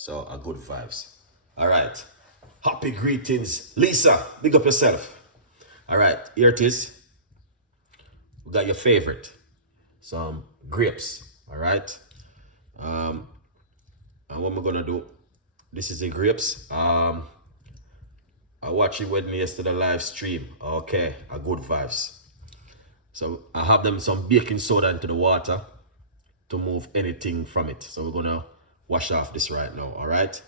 So a good vibes. All right. Happy greetings, Lisa. Big up yourself. All right, here it is. We got your favorite, some grapes. All right. And what we're gonna do? This is the grapes. I watched it with me yesterday live stream. Okay, a good vibes. So I have them some baking soda into the water to move anything from it. So we're gonna wash off this right now. All right.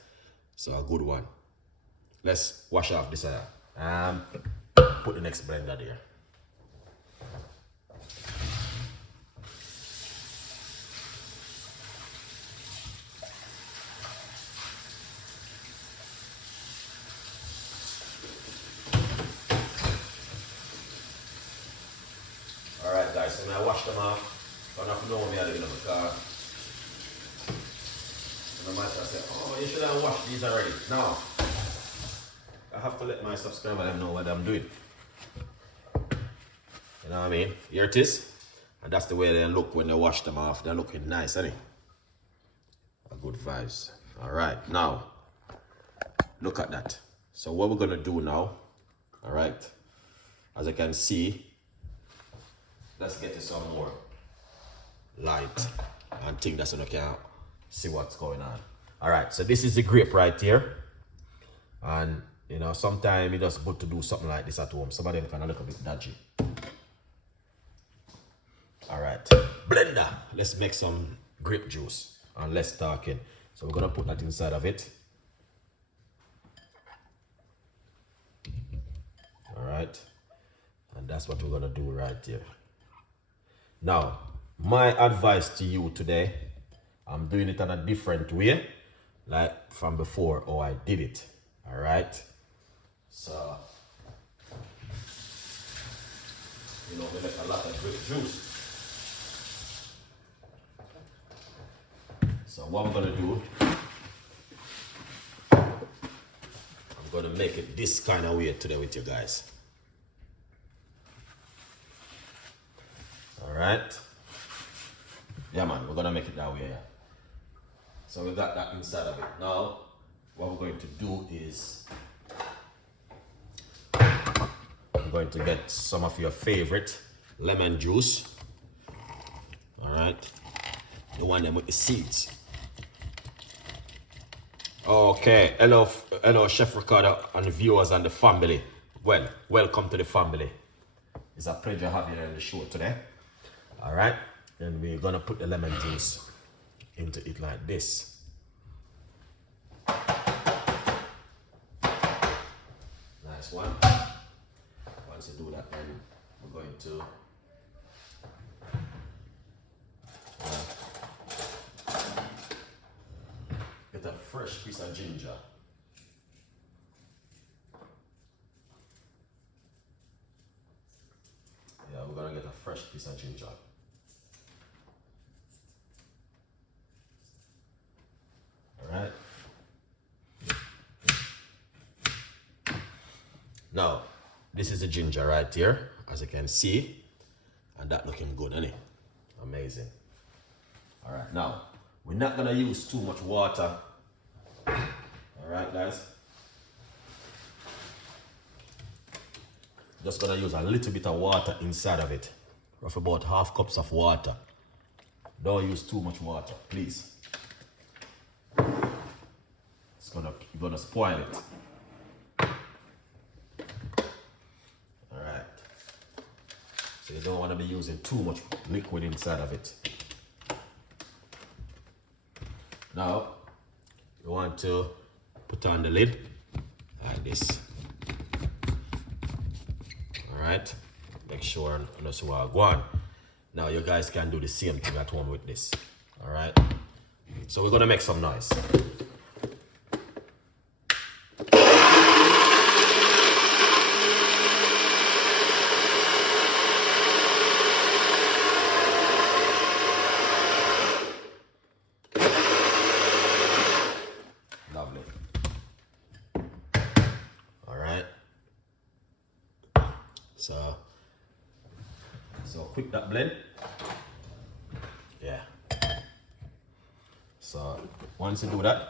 So a good one. Let's wash off this. Put the next blender there. Alright guys, so now I wash them off. I don't have to know me I live in the car. And I might say, oh, you should have washed these already. No. I have to let my subscribers know what I'm doing. You know what I mean? Here it is. And that's the way they look when they wash them off. They're looking nice, ain't it? Good vibes. Alright, now look at that. So what we're gonna do now, alright, as you can see, let's get you some more light and think that's when I can see what's going on. Alright, so this is the grape right here. And you know, sometimes it's just good to do something like this at home. Some of them can look a bit dodgy. Alright, blender. Let's make some grape juice and less talking. So we're gonna put that inside of it. Alright, and that's what we're gonna do right here. Now, my advice to you today, I'm doing it in a different way, like from before how I did it. Alright, so you know, we make a lot of grape juice. So what I'm gonna do, I'm gonna make it this kind of way today with you guys. All right. Yeah, man, we're gonna make it that way. Yeah. So we got that inside of it. Now, what we're going to do is, I'm going to get some of your favorite lemon juice. All right. The one that with the seeds. Okay, hello, Chef Ricardo and the viewers and the family. Well, welcome to the family. It's a pleasure having you on the show today. All right, and we're gonna put the lemon juice into it like this. Nice one. Once you do that, then we're going to get a fresh piece of ginger. Yeah, we're gonna get a fresh piece of ginger. Alright. Now, this is the ginger right here, as you can see. And that looking good, isn't it? Amazing. Alright, now, we're not gonna use too much water. Alright, guys. Just gonna use a little bit of water inside of it. Roughly about 1/2 cups of water. Don't use too much water, please. You're gonna spoil it. Alright. So you don't want to be using too much liquid inside of it. Now, you want to put on the lid like this. Alright, make sure you know so I go on. Now you guys can do the same thing at home with this. Alright, so we're gonna make some noise. Lovely. Alright. So quick that blend. Yeah. So once you do that,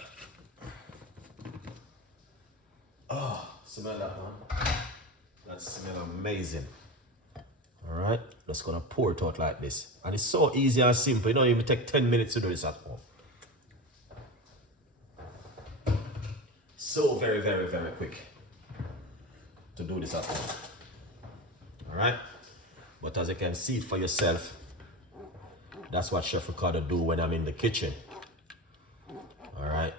Smell that, man. That smells amazing. All right, just gonna pour it out like this. And it's so easy and simple. You don't even take 10 minutes to do this at home. So very, very, very quick to do this at home. All right, but as you can see it for yourself, that's what Chef Ricardo do when I'm in the kitchen. All right,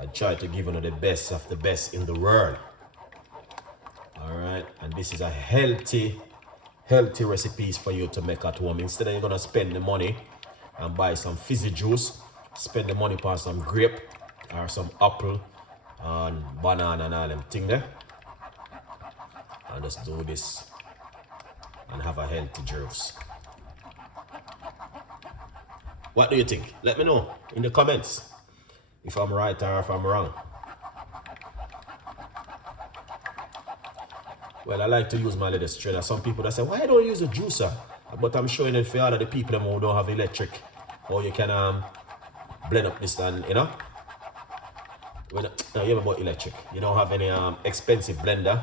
I try to give you the best of the best in the world. All right, and this is a healthy recipes for you to make at home. Instead of you're gonna spend the money and buy some fizzy juice, spend the money on some grape or some apple and banana and all them thing there. And just do this and have a healthy juice. What do you think? Let me know in the comments if I'm right or if I'm wrong. Well, I like to use my little strainer. Some people that say, why don't you use a juicer? But I'm showing it for all of the people who don't have electric. Or you can blend up this and, you know. No, you have about electric. You don't have any expensive blender.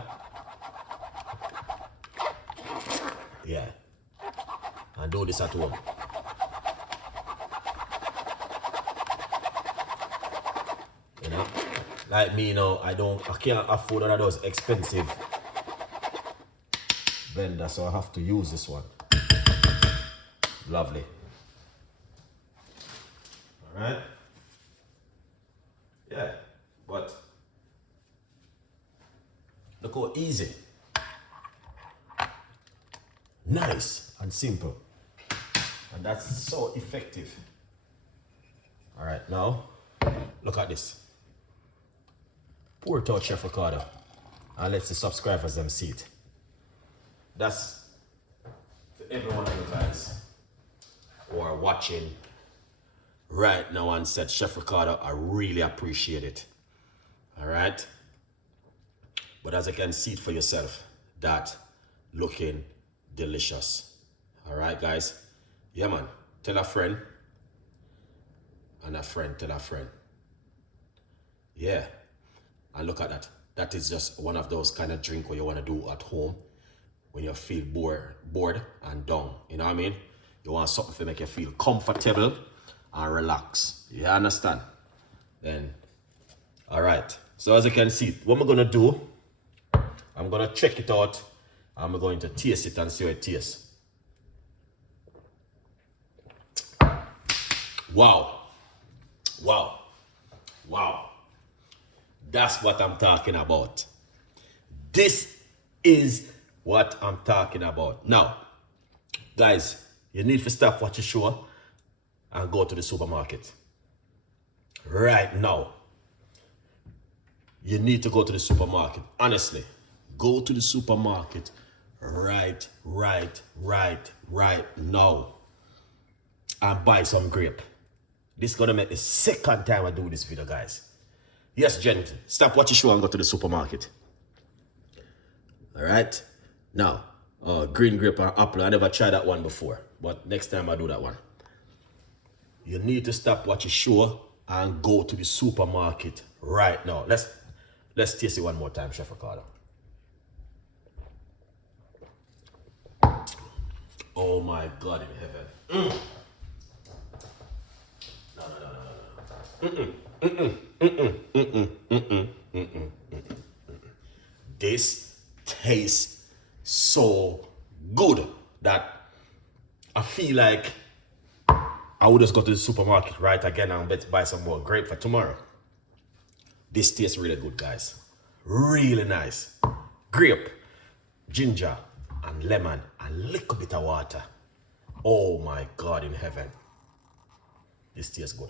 Yeah. And do this at home. You know? Like me, you know, I can't afford one of those expensive blender, so I have to use this one. Lovely. All right. Yeah, but look how easy, nice and simple, and that's so effective. All right, now look at this. Pour it out, Chef Ricardo, and let the subscribers them see it. That's for every one of you guys who are watching right now and said, Chef Ricardo, I really appreciate it. All right. But as you can see it for yourself, that looking delicious. All right, guys. Yeah, man. Tell a friend. And a friend tell a friend. Yeah. And look at that. That is just one of those kind of drink where you want to do at home when you feel bored and down. You know what I mean? You want something to make you feel comfortable and relax. You understand? Then, all right. So as you can see, what I'm gonna do, I'm gonna check it out. I'm going to taste it and see how it tastes. Wow. Wow. Wow. That's what I'm talking about. This is what I'm talking about. Now, guys, you need to stop watching the show and go to the supermarket. Right now. You need to go to the supermarket. Honestly, go to the supermarket right now and buy some grape. This is gonna make the second time I do this video, guys. Yes, gent, stop watching the show and go to the supermarket. All right. Now, green grape and apple. I never tried that one before, but next time I do that one. You need to stop watching the show and go to the supermarket right now. Let's taste it one more time, Chef Ricardo. Oh my God in heaven. This tastes so good that I feel like I would just go to the supermarket right again and bet buy some more grape for tomorrow. This tastes really good, guys. Really nice. Grape, ginger, and lemon, and a little bit of water. Oh my God in heaven. This tastes good.